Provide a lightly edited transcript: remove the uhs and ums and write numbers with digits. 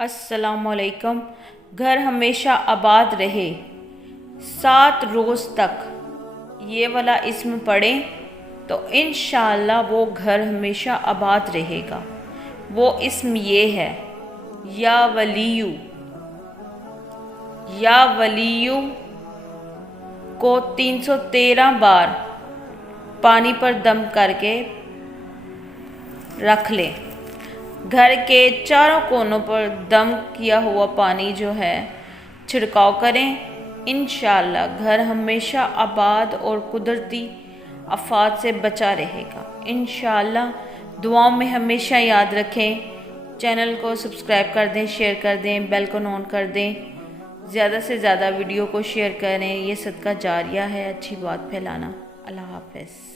अस्सलामुअलैकुम। घर हमेशा आबाद रहे। 7 रोज़ तक ये वाला इस्म पढ़ें तो इंशाअल्लाह वो घर हमेशा आबाद रहेगा। वो इस्म ये है, या वलियू। या वलियू को 313 बार पानी पर दम करके रख लें। घर के चारों कोनों पर दम किया हुआ पानी जो है छिड़काव करें। इंशाअल्लाह घर हमेशा आबाद और कुदरती आफात से बचा रहेगा। इंशाअल्लाह दुआओं में हमेशा याद रखें। चैनल को सब्सक्राइब कर दें, शेयर कर दें, बेल को ऑन कर दें। ज़्यादा से ज़्यादा वीडियो को शेयर करें। ये सदका जारिया है, अच्छी बात फैलाना। अल्लाह हाफ़िज़।